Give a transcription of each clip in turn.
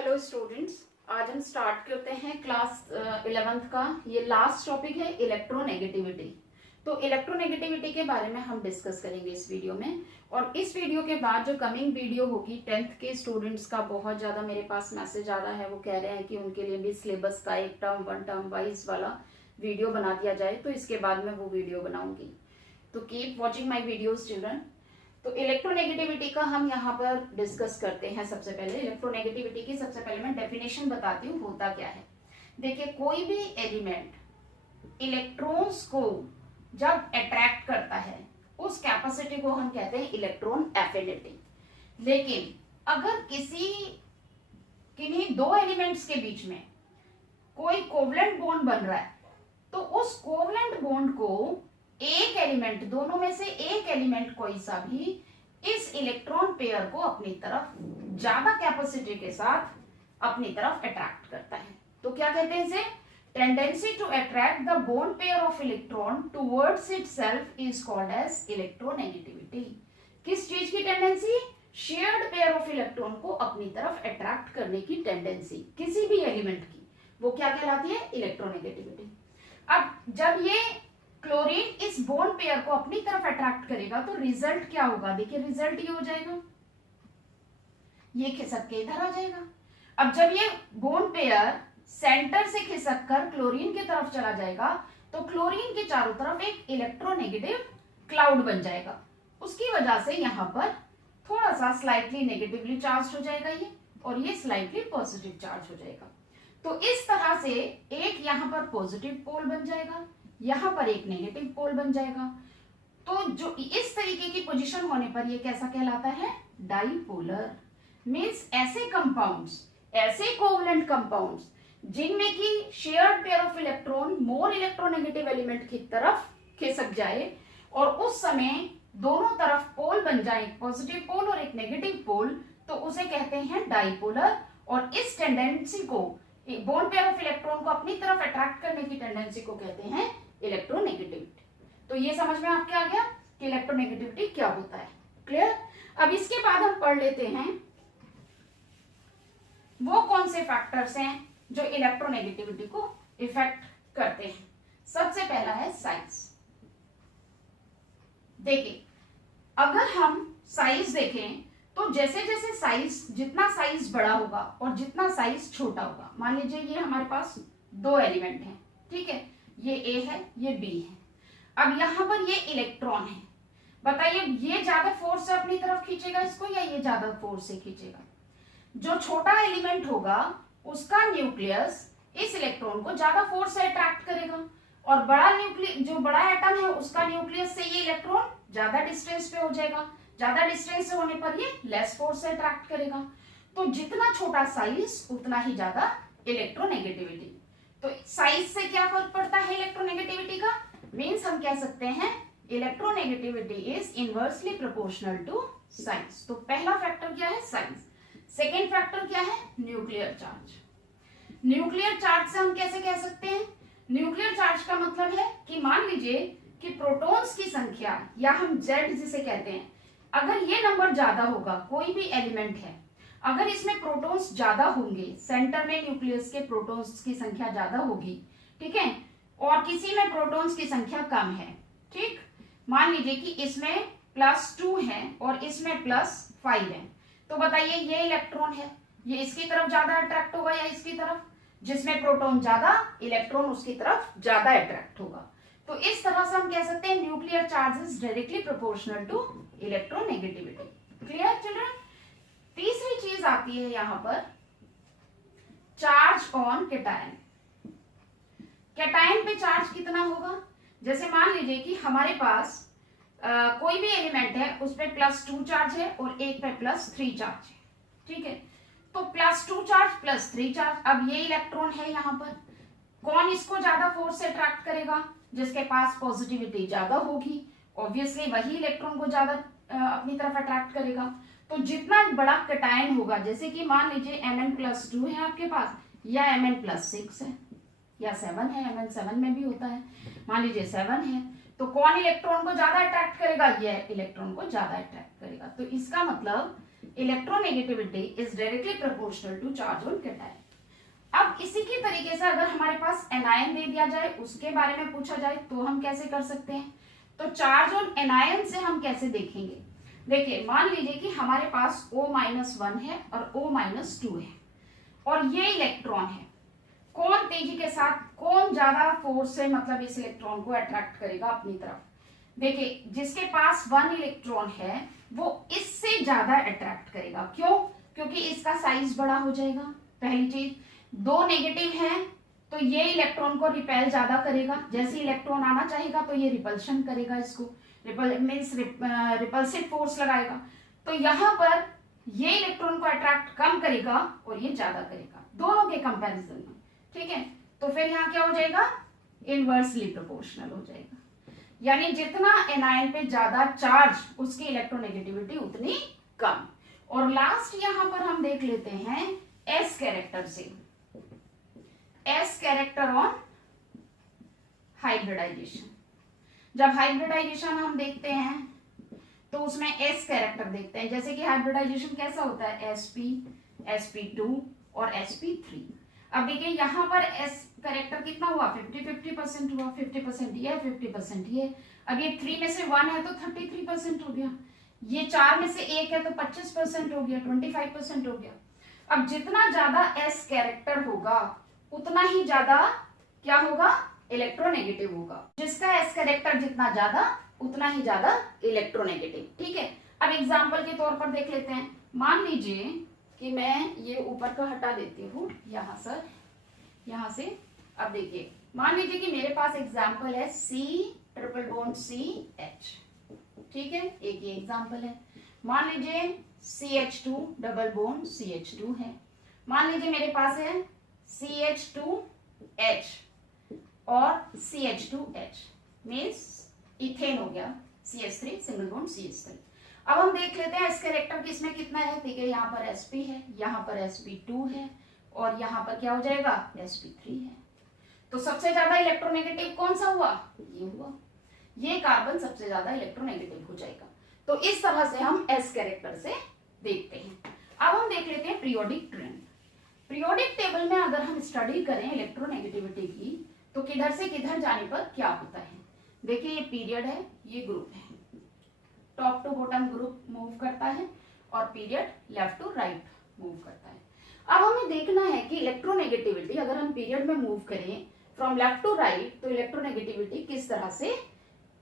Hello students, आज हम start करते हैं क्लास 11th का। ये लास्ट टॉपिक है इलेक्ट्रोनेगेटिविटी। तो इलेक्ट्रोनेगेटिविटी के बारे में हम डिस्कस करेंगे इस वीडियो में। और इस वीडियो के बाद जो कमिंग वीडियो होगी 10th के स्टूडेंट्स का बहुत ज़्यादा मेरे पास मैसेज आ रहा है। वो कह रहे हैं कि उनके लिए भी सिलेबस का एक टर्म वन टर्म वाइज वाला वीडियो बना दिया जाए, तो इसके बाद मैं वो वीडियो बनाऊंगी। तो keep watching my videos children. तो इलेक्ट्रोनेगेटिविटी का हम यहाँ पर डिस्कस करते हैं। सबसे पहले इलेक्ट्रोनेगेटिविटी की सबसे पहले मैं डेफिनेशन बताती हूँ होता क्या है। देखिए, कोई भी एलिमेंट इलेक्ट्रॉन्स को जब अट्रैक्ट करता है उस कैपेसिटी को हम कहते हैं इलेक्ट्रॉन एफिनिटी। लेकिन अगर किन्हीं दो एलिमेंट्स के बीच में कोई कोवलेंट बॉन्ड बन रहा है तो उस कोवलेंट बॉन्ड को एक एलिमेंट, दोनों में से एक एलिमेंट कोई सा भी इस इलेक्ट्रॉन पेयर को अपनी तरफ ज्यादा कैपेसिटी के साथ अपनी तरफ अट्रैक्ट करता है। तो क्या कहते हैं इसे? Tendency to attract the bond pair of electron towards itself is called as electronegativity. किस चीज की tendency? Shared pair of electron को अपनी तरफ अट्रैक्ट करने की टेंडेंसी किसी भी एलिमेंट की, वो क्या कहलाती है? इलेक्ट्रोनेगेटिविटी। अब जब ये क्लोरीन इस बॉन्ड पेयर को अपनी तरफ अट्रैक्ट करेगा तो रिजल्ट क्या होगा? देखिए, रिजल्ट ये हो जाएगा, ये खिसक के इधर आ जाएगा। अब जब ये बॉन्ड पेयर सेंटर से खिसक कर क्लोरीन की तरफ चला जाएगा तो क्लोरीन के चारों तरफ एक इलेक्ट्रोनेगेटिव क्लाउड बन जाएगा। उसकी वजह से यहां पर थोड़ा सा स्लाइटली नेगेटिवली चार्ज हो जाएगा ये, और ये स्लाइटली पॉजिटिव चार्ज हो जाएगा। तो इस तरह से एक यहां पर पॉजिटिव पोल बन जाएगा, यहां पर एक नेगेटिव पोल बन जाएगा। तो जो इस तरीके की पोजीशन होने पर ये कैसा कहलाता है? डाईपोलर। मींस ऐसे कंपाउंड्स, ऐसे कोवलेंट कंपाउंड्स जिनमें की shared pair of electron more electronegative element की तरफ खिसक जाए और उस समय दोनों तरफ पोल बन जाए, पॉजिटिव पोल और एक नेगेटिव पोल, तो उसे कहते हैं डाईपोलर। और इस टेंडेंसी को, बॉन्ड पेयर ऑफ इलेक्ट्रॉन को अपनी तरफ अट्रैक्ट करने की टेंडेंसी को कहते हैं इलेक्ट्रोनेगेटिविटी। तो ये समझ में आपके आ गया कि इलेक्ट्रोनेगेटिविटी क्या होता है। क्लियर? अब इसके बाद हम पढ़ लेते हैं वो कौन से फैक्टर्स हैं जो इलेक्ट्रोनेगेटिविटी को इफेक्ट करते हैं। सबसे पहला है साइज। देखिए, अगर हम साइज देखें तो जैसे जैसे साइज, जितना साइज बड़ा होगा और जितना साइज छोटा होगा, मान लीजिए ये हमारे पास दो एलिमेंट हैं, ठीक है, ये ए है, ये बी है। अब यहां पर ये इलेक्ट्रॉन है, बताइए ये ज्यादा फोर्स से अपनी तरफ खींचेगा इसको या ये ज्यादा फोर्स से खींचेगा? जो छोटा एलिमेंट होगा उसका न्यूक्लियस इस इलेक्ट्रॉन को ज्यादा फोर्स से अट्रैक्ट करेगा, और बड़ा न्यूक्लियस, जो बड़ा एटम है उसका न्यूक्लियस से ये इलेक्ट्रॉन ज्यादा डिस्टेंस पे हो जाएगा। ज्यादा डिस्टेंस से होने पर ये लेस फोर्स से अट्रैक्ट करेगा। तो जितना छोटा साइज उतना ही ज्यादा इलेक्ट्रोनेगेटिविटी। तो साइज से क्या फर्क पड़ता है इलेक्ट्रोनेगेटिविटी का? मींस हम कह सकते हैं electronegativity is inversely proportional to size. तो पहला फैक्टर क्या है? साइज। सेकेंड फैक्टर क्या है? Nuclear charge. न्यूक्लियर चार्ज से हम कैसे कह सकते हैं? न्यूक्लियर चार्ज का मतलब है कि मान लीजिए कि प्रोटॉन्स की संख्या, या हम जेड जिसे कहते हैं, अगर ये नंबर ज्यादा होगा, कोई भी एलिमेंट है, अगर इसमें प्रोटॉन्स ज्यादा होंगे, सेंटर में न्यूक्लियस के प्रोटॉन्स की संख्या ज्यादा होगी, ठीक है, और किसी में प्रोटॉन्स की संख्या कम है, ठीक, मान लीजिए कि इसमें +2 है और इसमें +5 है, तो बताइए ये इलेक्ट्रॉन है, ये इसकी तरफ ज्यादा अट्रैक्ट होगा या इसकी तरफ? जिसमें प्रोटॉन ज्यादा, इलेक्ट्रॉन उसकी तरफ ज्यादा अट्रैक्ट होगा। तो इस तरह से हम कह सकते हैं nuclear charge is directly proportional to electronegativity. Clear children? तीसरी चीज आती है यहां पर चार्ज ऑन कैटायन। कैटायन पे चार्ज कितना होगा? जैसे मान लीजिए कि हमारे पास कोई भी एलिमेंट है, उस पे +2 चार्ज है और एक पे +3 चार्ज है, ठीक है, तो +2 चार्ज +3 चार्ज। अब ये इलेक्ट्रॉन है यहां पर, कौन इसको ज्यादा फोर्स से अट्रैक्ट करेगा? जिसके पास पॉजिटिविटी ज्यादा होगी, ऑब्वियसली वही इलेक्ट्रॉन को ज्यादा अपनी तरफ अट्रैक्ट करेगा। तो जितना बड़ा कैटायन होगा, जैसे कि मान लीजिए Mn+2 है आपके पास, या Mn+6 है, या 7 है, Mn7 में भी होता है, मान लीजिए 7 है, तो कौन इलेक्ट्रॉन को ज्यादा अट्रैक्ट करेगा? ये इलेक्ट्रॉन को ज्यादा अट्रैक्ट करेगा। तो इसका मतलब electronegativity is directly proportional to charge on cation. अब इसी के तरीके से अगर हमारे पास एनायन दे दिया जाए, उसके बारे में पूछा जाए तो हम कैसे कर सकते हैं? तो चार्ज ऑन एनायन से हम कैसे देखेंगे? देखिए, मान लीजिए कि हमारे पास O-1 है और O-2 है और ये इलेक्ट्रॉन है। कौन तेजी के साथ, कौन ज्यादा फोर्स से मतलब इस इलेक्ट्रॉन को अट्रैक्ट करेगा अपनी तरफ? देखिए, जिसके पास 1 इलेक्ट्रॉन है वो इससे ज्यादा अट्रैक्ट करेगा। क्यों? क्योंकि इसका साइज बड़ा हो जाएगा, पहली चीज। 2 नेगेटिव है तो ये इलेक्ट्रॉन को रिपेल ज्यादा करेगा, जैसे इलेक्ट्रॉन आना चाहेगा तो ये रिपल्शन करेगा, इसको मीन्स रिपल्सिव फोर्स लगाएगा। तो यहाँ पर ये इलेक्ट्रॉन को अट्रैक्ट कम करेगा और ये ज्यादा करेगा, दोनों के कंपैरिजन में। ठीक है, तो फिर यहाँ क्या हो जाएगा? इनवर्सली प्रोपोर्शनल हो जाएगा, यानी जितना एनायन पे ज्यादा चार्ज उसकी इलेक्ट्रोनेगेटिविटी उतनी कम। और लास्ट यहाँ पर हम देख लेते हैं एस कैरेक्टर से, एस कैरेक्टर ऑन हाइब्रिडाइजेशन। जब हाइब्रिडाइजेशन हम देखते हैं तो उसमें एस कैरेक्टर देखते हैं, जैसे कि हाइब्रिडाइजेशन कैसा होता है? sp2 और sp3। अब देखिए यहाँ पर एस कैरेक्टर कितना हुआ? 50-50% हुआ, 50% ये 50% ये। अब ये 3 में से 1 है तो 33% हो गया, ये 4 में से 1 है तो 25% हो गया, 25% हो गया। अब जितना ज्यादा एस कैरेक्टर होगा उतना ही ज्यादा क्या होगा? इलेक्ट्रोनेगेटिव होगा। जिसका एस कैरेक्टर जितना ज्यादा उतना ही ज्यादा इलेक्ट्रोनेगेटिव। ठीक है, अब एग्जांपल के तौर पर देख लेते हैं। मान लीजिए कि मैं ये ऊपर का हटा देती हूँ यहाँ सर, यहाँ से। अब देखिए, मान लीजिए कि मेरे पास एग्जांपल है C∼CH। ठीक है, एक ये एग्जांपल है। मान लीजिए CH2 है। मान लीजिए मेरे पास है CH2H और CH2H मीन्स इथेन हो गया, CH3 सिंगल बॉन्ड CH3। अब हम देख लेते हैं इस कैरेक्टर किसमें कितना है। देखिए, यहाँ पर sp है, यहाँ पर sp2 है और यहाँ पर क्या हो जाएगा? sp3 है। तो सबसे ज्यादा इलेक्ट्रोनेगेटिव कौन सा हुआ? ये हुआ, ये कार्बन सबसे ज्यादा इलेक्ट्रोनेगेटिव हो जाएगा। तो इस तरह से हम एस कैरेक्टर से देखते हैं। अब हम देख लेते हैं पीरियोडिक ट्रेंड। पीरियोडिक टेबल में अगर हम स्टडी करें इलेक्ट्रोनेगेटिविटी की तो किधर से किधर जाने पर क्या होता है। देखिए, ये पीरियड है, ये ग्रुप है, top to bottom group move करता है और period left to right move करता है। अब हमें देखना है कि इलेक्ट्रोनेगेटिविटी अगर हम पीरियड में मूव करें फ्रॉम लेफ्ट टू राइट तो इलेक्ट्रोनेगेटिविटी किस तरह से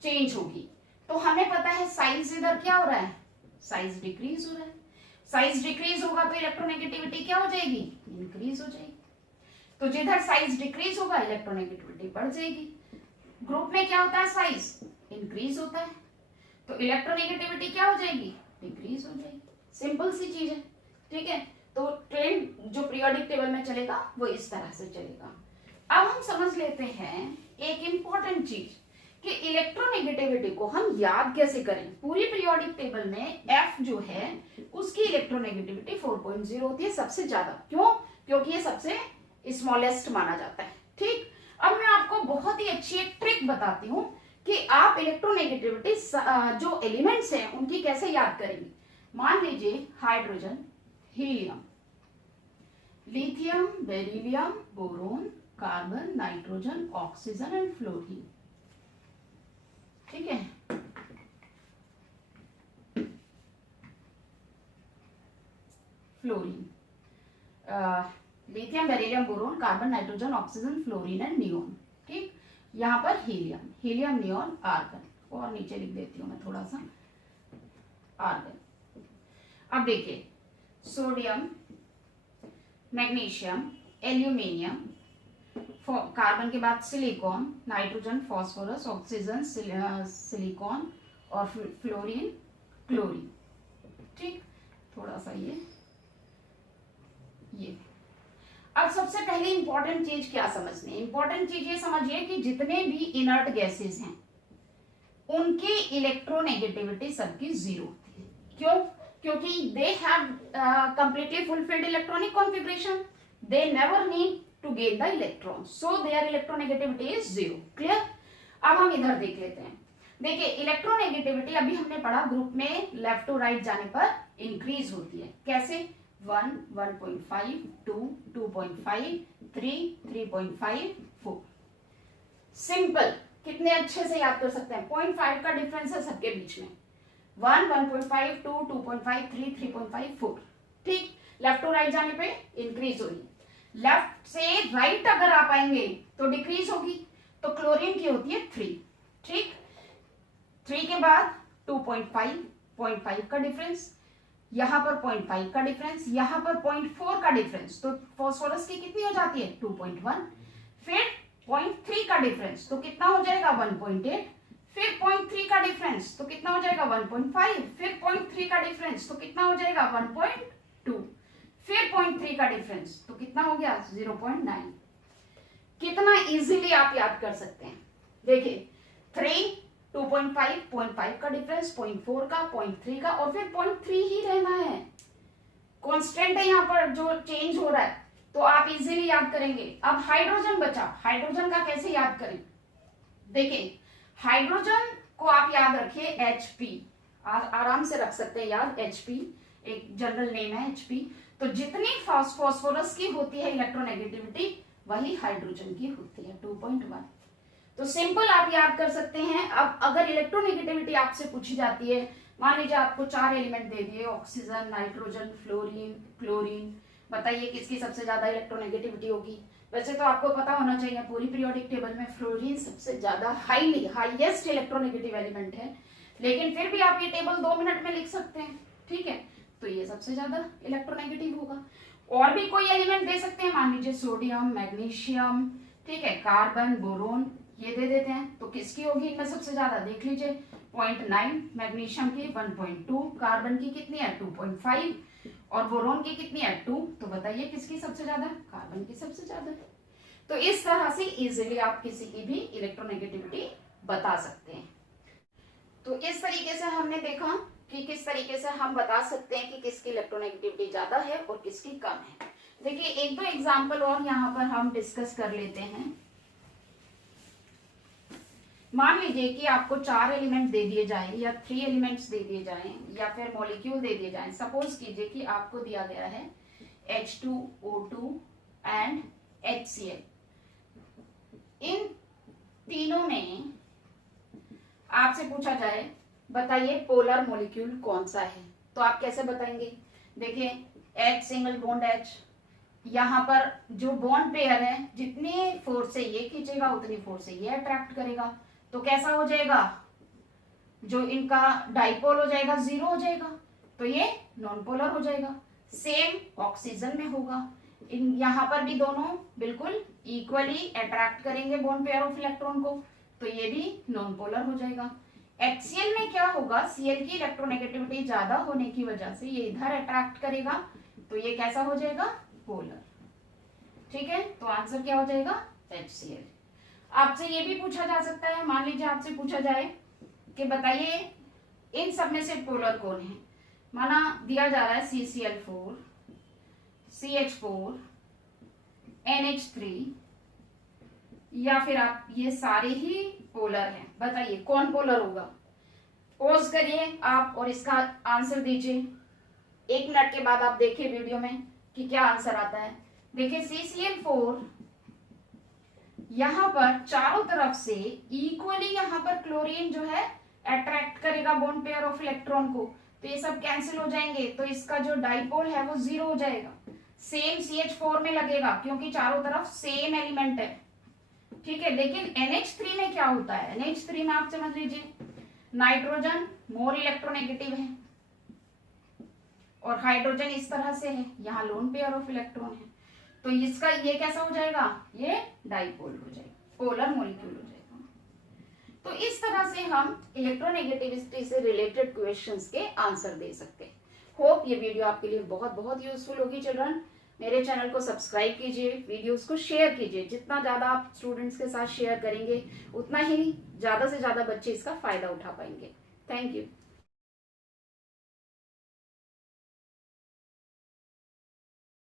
चेंज होगी। तो हमें पता है साइज इधर क्या हो रहा है? साइज डिक्रीज हो रहा है। साइज डिक्रीज होगा तो इलेक्ट्रोनेगेटिविटी क्या हो जाएगी? इंक्रीज हो जाएगी। तो जिधर साइज डिक्रीज होगा इलेक्ट्रोनेगेटिविटी बढ़ जाएगी। ग्रुप में क्या होता है? साइज इंक्रीज होता है तो इलेक्ट्रोनेगेटिविटी क्या हो जाएगी? डिक्रीज हो जाएगी। सिंपल सी चीज है। ठीक है, तो ट्रेंड जो पीरियोडिक टेबल में चलेगा वो इस तरह से चलेगा। अब हम समझ लेते हैं एक इंपॉर्टेंट चीज कि इलेक्ट्रोनेगेटिविटी को हम याद कैसे करें। पूरी पीरियोडिक टेबल में F जो है उसकी इलेक्ट्रोनेगेटिविटी 4.0 होती है सबसे ज्यादा। क्यों? क्योंकि ये सबसे स्मॉलेस्ट माना जाता है। ठीक, अब मैं आपको बहुत ही अच्छी एक ट्रिक बताती हूँ कि आप इलेक्ट्रोनेगेटिविटी जो एलिमेंट्स हैं उनकी कैसे याद करेंगे। मान लीजिए hydrogen, helium, lithium, beryllium, boron, carbon, nitrogen, oxygen and fluorine. ठीक है, fluorine, lithium, beryllium, boron, carbon, nitrogen, oxygen, fluorine and neon. ठीक, यहाँ पर हीलियम, हीलियम, नियोन, आर्गन, और नीचे लिख देती हूँ मैं थोड़ा सा, आर्गन। अब देखिए, सोडियम, मैग्नीशियम, एल्यूमिनियम, कार्बन के बाद silicon, nitrogen, phosphorus, oxygen, silicon और फ्लोरीन, क्लोरीन। ठीक, थोड़ा सा ये अब सबसे पहले इंपॉर्टेंट चीज क्या समझनी है? इंपॉर्टेंट चीज ये समझिए कि जितने भी इनर्ट गैसेस हैं उनकी इलेक्ट्रोनेगेटिविटी सबकी जीरो होती है। क्यों? क्योंकि they have completely fulfilled electronic configuration, they never need to gain the electron, so their electronegativity is zero. Clear? अब हम इधर देख लेते हैं। देखिए, इलेक्ट्रोनेगेटिविटी अभी हमने पढ़ा ग्रुप में लेफ्ट टू राइट जाने पर इंक्रीज होती है। कैसे? 1, 1.5, 2, 2.5, 3, 3.5, 4। सिंपल, कितने अच्छे से याद कर सकते हैं। 0.5 का डिफरेंस है सबके बीच में। 1, 1.5, 2, 2.5, 3, 3.5, 4। ठीक, लेफ्ट टू राइट जाने पे इंक्रीज होगी। लेफ्ट से राइट अगर आप आएंगे तो डिक्रीज होगी। तो क्लोरीन की होती है 3। ठीक, 3 के बाद 2.5, 0.5 का डिफरेंस, यहां पर 0.5 का डिफरेंस, यहां पर 0.4 का डिफरेंस, तो फास्फोरस की कितनी हो जाती है? 2.1। फिर 0.3 का डिफरेंस, तो कितना हो जाएगा? 1.8। फिर 0.3 का डिफरेंस, तो कितना हो जाएगा? 1.5। फिर 0.3 का डिफरेंस, तो कितना हो जाएगा? 1.2। फिर 0.3 का डिफरेंस, तो कितना हो गया? 0.9। कितना इजीली आप याद कर सकते हैं। देखिए 3, 2.5, 0.5 का डिफरेंस, 0.4 का, 0.3 का, और फिर 0.3 ही रहना है। कांस्टेंट है यहाँ पर जो चेंज हो रहा है, तो आप इजीली याद करेंगे। अब हाइड्रोजन बचा, हाइड्रोजन का कैसे याद करें? देखिए हाइड्रोजन को आप याद रखिए Hp, आराम से रख सकते हैं याद। Hp एक जनरल नेम है Hp। तो जितनी फास्फोरस की होती है इलेक्ट्रोनेगेटिविटी, वही हाइड्रोजन की होती है 2.1। तो सिंपल आप याद कर सकते हैं। अब अगर इलेक्ट्रोनेगेटिविटी आपसे पूछी जाती है, मान लीजिए आपको 4 एलिमेंट दे दिए, ऑक्सीजन, नाइट्रोजन, फ्लोरीन, क्लोरीन, बताइए किसकी सबसे ज्यादा इलेक्ट्रोनेगेटिविटी होगी? वैसे तो आपको पता होना चाहिए, पूरी पीरियोडिक टेबल में फ्लोरीन सबसे ज्यादा हाईएस्ट इलेक्ट्रोनेगेटिव एलिमेंट है, लेकिन फिर भी आप ये टेबल 2 मिनट में लिख सकते हैं। ठीक है, तो ये सबसे ज्यादा इलेक्ट्रोनेगेटिव होगा। और भी कोई एलिमेंट दे सकते हैं, मान लीजिए सोडियम, मैग्नीशियम, ठीक है, कार्बन, बोरोन, ये दे देते हैं। तो किसकी होगी इनमें सबसे ज्यादा? देख लीजिए 0.9 मैग्नीशियम की, 1.2 कार्बन की, कितनी है? 2.5, और बोरोन की कितनी है? 2। तो बताइए किसकी सबसे ज्यादा? कार्बन की सबसे ज्यादा। तो इस तरह से इजीली आप किसी की भी इलेक्ट्रोनेगेटिविटी बता सकते हैं। तो इस तरीके से हमने देखा कि किस तरीके से हम बता सकते हैं कि किसकी इलेक्ट्रोनेगेटिविटी ज्यादा है और किसकी कम है। देखिए एक दो एग्जाम्पल और यहाँ पर हम डिस्कस कर लेते हैं। मान लीजिए कि आपको 4 एलिमेंट दे दिए जाएं या 3 एलिमेंट्स दे दिए जाएं या फिर मॉलिक्यूल दे दिए जाएं। सपोज कीजिए कि आपको दिया गया है H2O2 एंड HCl। इन तीनों में आपसे पूछा जाए बताइए पोलर मॉलिक्यूल कौन सा है, तो आप कैसे बताएंगे? देखिए H सिंगल बॉन्ड H, यहाँ पर जो बॉन्ड पेयर है जितनी फोर्स से ये खींचेगा उतनी फोर्स से ये अट्रैक्ट करेगा, तो कैसा हो जाएगा? जो इनका डाइपोल हो जाएगा 0 हो जाएगा, तो ये नॉन पोलर हो जाएगा। सेम ऑक्सीजन में होगा, इन यहाँ पर भी दोनों बिल्कुल इक्वली अट्रैक्ट करेंगे बॉन्ड पेयर ऑफ इलेक्ट्रॉन को, तो ये भी नॉन पोलर हो जाएगा। HCl में क्या होगा? Cl की इलेक्ट्रोनेगेटिविटी ज्यादा होने की वजह से ये इधर अट्रैक्ट करेगा, तो ये कैसा हो जाएगा? पोलर। ठीक है, तो आंसर क्या हो जाएगा? HCl। आपसे ये भी पूछा जा सकता है, मान लीजिए आपसे पूछा जाए कि बताइए इन सब में से पोलर कौन है। माना दिया जा रहा है CCl4, CH4, NH3, या फिर आप ये सारे ही पोलर हैं, बताइए कौन पोलर होगा? पॉज करिए आप और इसका आंसर दीजिए। 1 मिनट के बाद आप देखिए वीडियो में कि क्या आंसर आता है। देखिए CCl4 यहाँ पर चारों तरफ से इक्वली यहाँ पर क्लोरीन जो है अट्रैक्ट करेगा बॉन्ड पेयर ऑफ इलेक्ट्रॉन को, तो ये सब कैंसिल हो जाएंगे, तो इसका जो डाइपोल है वो 0 हो जाएगा। सेम CH4 में लगेगा क्योंकि चारों तरफ सेम एलिमेंट है। ठीक है, लेकिन NH3 में क्या होता है? NH3 में आप समझ लीजिए नाइट्रोजन मोर इलेक्ट्रोनेगेटिव है और हाइड्रोजन इस तरह से है, यहाँ लोन पेयर ऑफ इलेक्ट्रॉन है, तो इसका ये कैसा हो जाएगा? ये डाइपोल हो जाएगा, पोलर मॉलिक्यूल हो जाएगा। तो इस तरह से हम इलेक्ट्रोनेगेटिविटी से रिलेटेड क्वेश्चंस के आंसर दे सकते हैं। होप ये वीडियो आपके लिए बहुत बहुत यूजफुल होगी चिल्ड्रन। मेरे चैनल को सब्सक्राइब कीजिए, वीडियोस को शेयर कीजिए। जितना ज्यादा आप स्टूडेंट्स के साथ शेयर करेंगे उतना ही ज्यादा से ज्यादा बच्चे इसका फायदा उठा पाएंगे। Thank you.